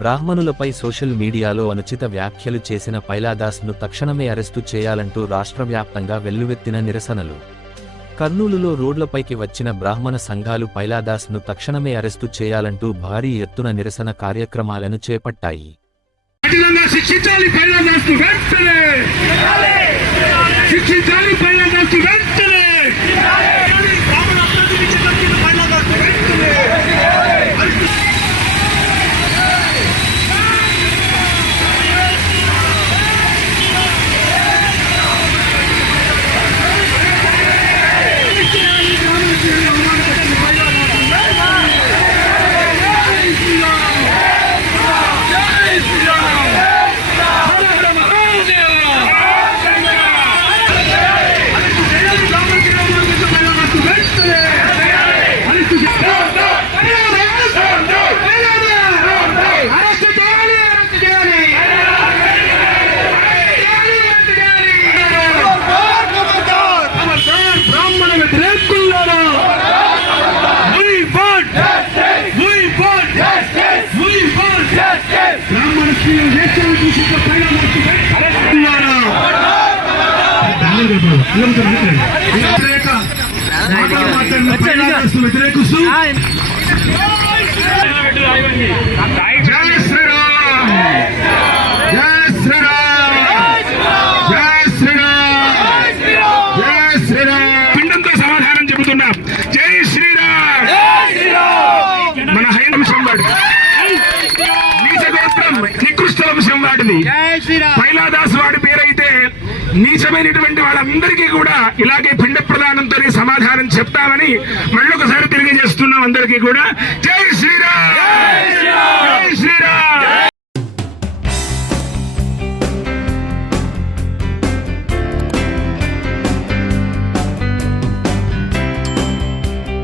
బ్రాహ్మణులపై social మీడియాలో అనుచిత వ్యాఖ్యలు చేసిన పైలాదాస్ను తక్షణమే అరెస్టు చేయాలంటూ రాష్ట్ర వ్యాప్తంగా వెల్లువెత్తిన నిరసనలు. కర్నూలులో రోడ్లపైకి వచ్చిన బ్రాహ్మణ సంఘాలు పైలాదాస్ను తక్షణమే అరెస్టు చేయాలంటూ భారీ ఎత్తున నిరసన కార్యక్రమాలను చేపట్టాయి. శిక్షించాలి! వ్యతిరేకిస్తూ జై శ్రీరామ్ జై శ్రీరామ్ శ్రీరామ్ శ్రీరామ్ పిండంతో సమాధానం చెబుతున్నాం. జై శ్రీరామ్. మన హైంద వంశం వాడిది పైలాదాస్ వాడి పేరైతే నీచమైనటువంటి వాళ్ళందరికీ కూడా ఇలాగే పిండ ప్రదానంతో సమాధానం చెప్తామని మళ్ళొకసారి తెలియజేస్తున్నాం అందరికీ కూడా. జై శ్రీరామ్. జై శ్రీరామ్.